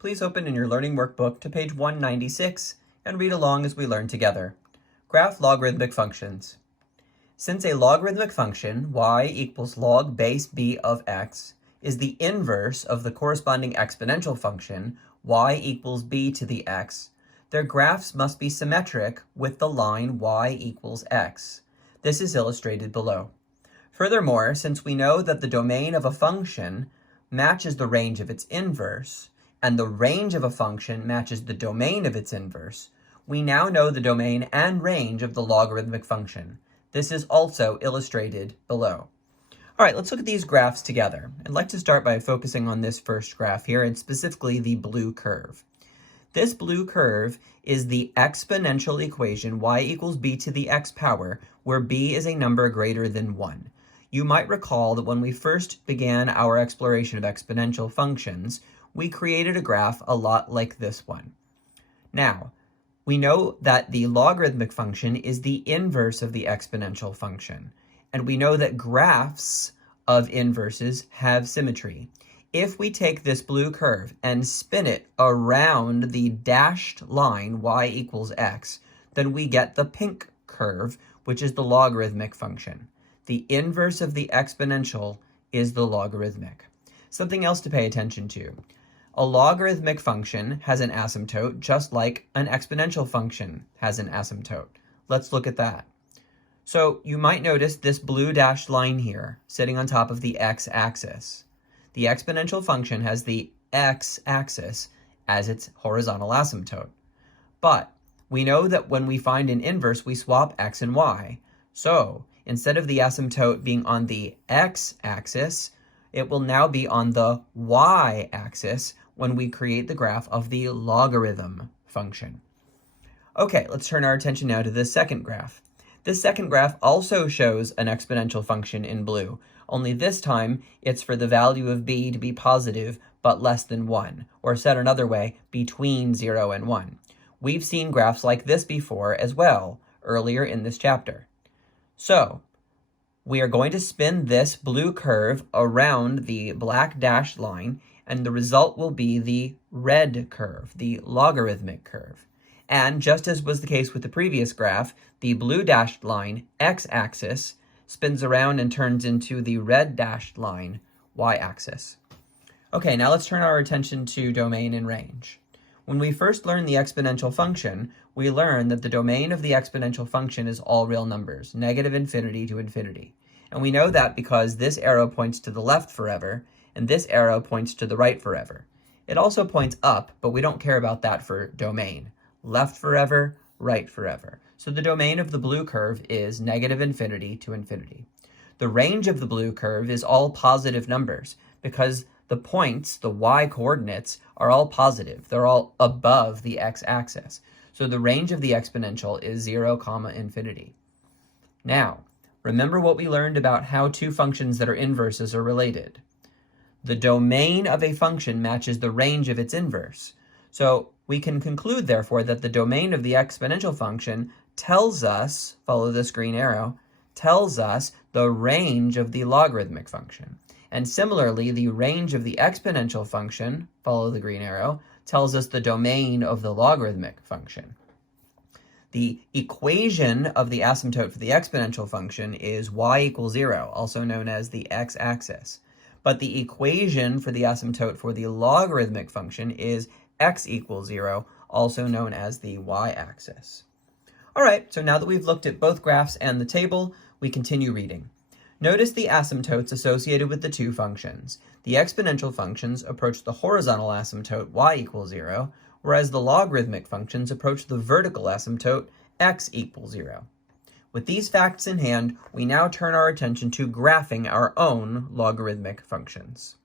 Please open in your learning workbook to page 196 and read along as we learn together. Graph logarithmic functions. Since a logarithmic function, y equals log base b of x, is the inverse of the corresponding exponential function, y equals b to the x, their graphs must be symmetric with the line y equals x. This is illustrated below. Furthermore, since we know that the domain of a function matches the range of its inverse, and the range of a function matches the domain of its inverse, we now know the domain and range of the logarithmic function. This is also illustrated below. All right, let's look at these graphs together. I'd like to start by focusing on this first graph here, and specifically the blue curve. This blue curve is the exponential equation y equals b to the x power, where b is a number greater than 1. You might recall that when we first began our exploration of exponential functions, we created a graph a lot like this one. Now, we know that the logarithmic function is the inverse of the exponential function, and we know that graphs of inverses have symmetry. If we take this blue curve and spin it around the dashed line y equals x, then we get the pink curve, which is the logarithmic function. The inverse of the exponential is the logarithmic. Something else to pay attention to. A logarithmic function has an asymptote just like an exponential function has an asymptote. Let's look at that. So you might notice this blue dashed line here sitting on top of the x-axis. The exponential function has the x-axis as its horizontal asymptote. But we know that when we find an inverse, we swap x and y. So instead of the asymptote being on the x-axis, it will now be on the y-axis when we create the graph of the logarithm function. Okay, let's turn our attention now to this second graph. This second graph also shows an exponential function in blue, only this time it's for the value of b to be positive but less than 1, or said another way, between 0 and 1. We've seen graphs like this before as well, earlier in this chapter. So, we are going to spin this blue curve around the black dashed line, and the result will be the red curve, the logarithmic curve. And just as was the case with the previous graph, the blue dashed line, x-axis, spins around and turns into the red dashed line, y-axis. Okay, now let's turn our attention to domain and range. When we first learned the exponential function, we learned that the domain of the exponential function is all real numbers, negative infinity to infinity. And we know that because this arrow points to the left forever, and this arrow points to the right forever. It also points up, but we don't care about that for domain. Left forever, right forever. So the domain of the blue curve is negative infinity to infinity. The range of the blue curve is all positive numbers because the points, the y-coordinates, are all positive. They're all above the x-axis. So the range of the exponential is 0, infinity. Now, remember what we learned about how two functions that are inverses are related. The domain of a function matches the range of its inverse. So we can conclude, therefore, that the domain of the exponential function tells us, follow this green arrow, tells us the range of the logarithmic function. And similarly, the range of the exponential function, follow the green arrow, tells us the domain of the logarithmic function. The equation of the asymptote for the exponential function is y equals 0, also known as the x-axis. But the equation for the asymptote for the logarithmic function is x equals 0, also known as the y-axis. All right, so now that we've looked at both graphs and the table, we continue reading. Notice the asymptotes associated with the two functions. The exponential functions approach the horizontal asymptote y equals 0, whereas the logarithmic functions approach the vertical asymptote x equals 0. With these facts in hand, we now turn our attention to graphing our own logarithmic functions.